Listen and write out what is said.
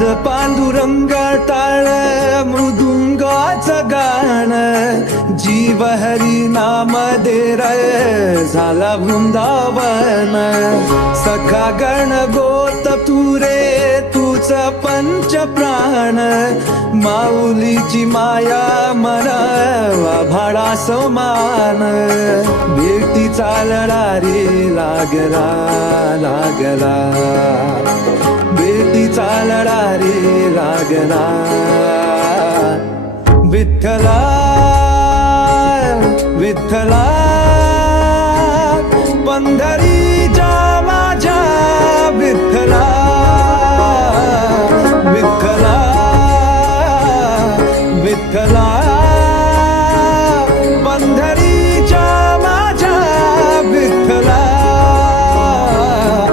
नाद पांडुरंग टाळ मृदुंगाचं गाण, जीव हरी नाम दे रे झाला वृंदावन. सखा गण गोत तू रे तूच पंच प्राण, माऊलीची माया मन भाडा समान. भेटीचा लढा रे लागला लागला, भेटीचा लढा रे लागला. विठ्ठला विठ्ठला पंढर